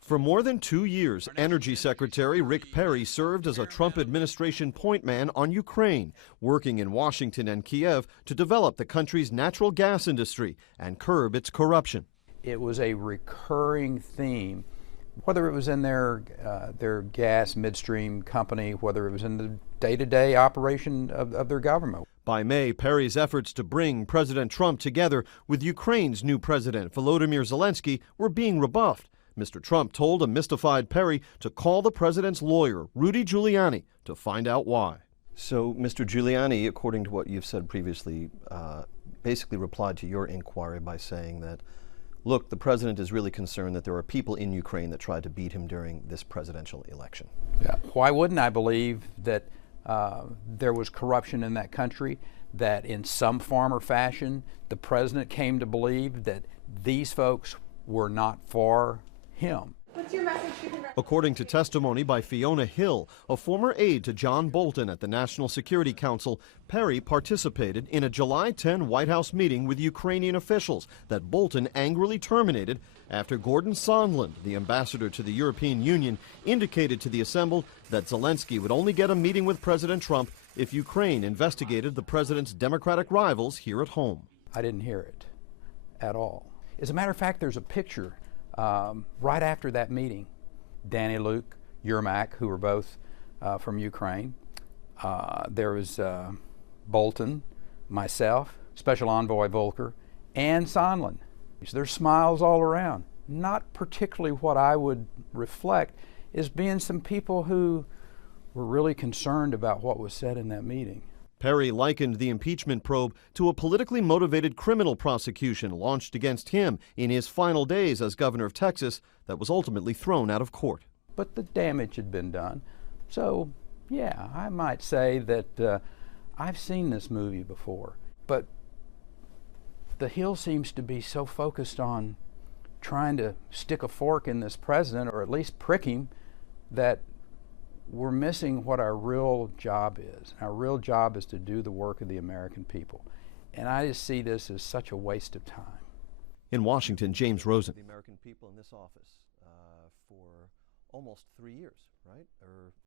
For more than 2 years, Energy Secretary Rick Perry served as a Trump administration point man on Ukraine, working in Washington and Kiev to develop the country's natural gas industry and curb its corruption. It was a recurring theme, whether it was in their gas midstream company, whether it was in the day-to-day operation of their government. By May, Perry's efforts to bring President Trump together with Ukraine's new president, Volodymyr Zelensky, were being rebuffed. Mr. Trump told a mystified Perry to call the president's lawyer, Rudy Giuliani, to find out why. So, Mr. Giuliani, according to what you've said previously, basically replied to your inquiry by saying that, look, the president is really concerned that there are people in Ukraine that tried to beat him during this presidential election. Yeah. Why wouldn't I believe that there was corruption in that country, that in some form or fashion the president came to believe that these folks were not for him? What's your message? According to testimony by Fiona Hill, a former aide to John Bolton at the National Security Council, Perry participated in a July 10 White House meeting with Ukrainian officials that Bolton angrily terminated after Gordon Sondland, the ambassador to the European Union, indicated to the assembled that Zelensky would only get a meeting with President Trump if Ukraine investigated the president's Democratic rivals here at home. I didn't hear it at all. As a matter of fact, there's a picture right after that meeting. Danny Luke, Yermak, who were both from Ukraine. There was Bolton, myself, Special Envoy Volker, and Sondland. So there's smiles all around. Not particularly what I would reflect as being some people who were really concerned about what was said in that meeting. Perry likened the impeachment probe to a politically motivated criminal prosecution launched against him in his final days as governor of Texas that was ultimately thrown out of court. But the damage had been done. So, yeah, I might say that I've seen this movie before. But the Hill seems to be so focused on trying to stick a fork in this president, or at least prick him, that we're missing what our real job is. Our real job is to do the work of the American people. And I just see this as such a waste of time. In Washington, James Rosen. The American people in this office for almost 3 years, right? Or